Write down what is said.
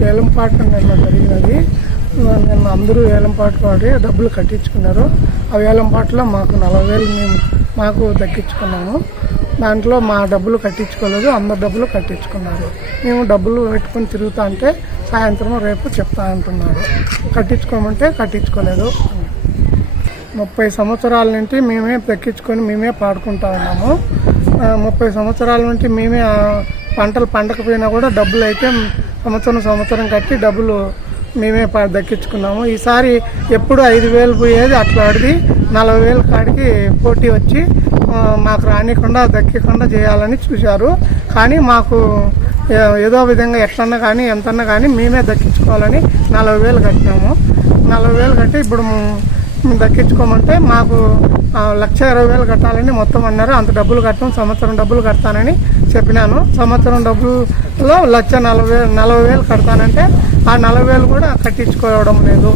వేలంపాట నిన్న జరిగినది. నిన్న అందరూ వేలంపాట వాడి డబ్బులు కట్టించుకున్నారు. ఆ వేలంపాటలో మాకు నలభై వేలు మేము మాకు దక్కించుకున్నాము. దాంట్లో మా డబ్బులు కట్టించుకోలేదు అందరు డబ్బులు కట్టించుకున్నారు. మేము డబ్బులు పెట్టుకుని తిరుగుతా అంటే సాయంత్రం రేపు చెప్తా అంటున్నారు. కట్టించుకోమంటే కట్టించుకోలేదు. ముప్పై సంవత్సరాల నుండి మేమే దక్కించుకొని మేమే పాడుకుంటా ఉన్నాము. ముప్పై సంవత్సరాల నుండి మేమే పంటలు పండకపోయినా కూడా డబ్బులు అయితే సంవత్సరం సంవత్సరం కట్టి డబ్బులు మేమే పా- దక్కించుకున్నాము. ఈసారి ఎప్పుడు ఐదు వేలు పోయేది అట్లా అడిగి నలభై వేల కాడికి పోటీ వచ్చి మాకు రానికుండా దక్కకుండా చేయాలని చూశారు. కానీ మాకు ఏదో విధంగా ఎట్లన్నా కానీ ఎంతన్నా కానీ మేమే దక్కించుకోవాలని నలభై వేలు కట్టినాము. నలభై వేలు కట్టి ఇప్పుడు మేము దక్కించుకోమంటే మాకు లక్ష ఇరవై వేలు కట్టాలని మొత్తం అన్నారు. అంత డబ్బులు కట్టడం సంవత్సరం డబ్బులు కడతానని చెప్పినాను. సంవత్సరం డబ్బులో లక్ష నలభై నలభై వేలు కడతానంటే ఆ నలభై వేలు కూడా కట్టించుకోవడం లేదు.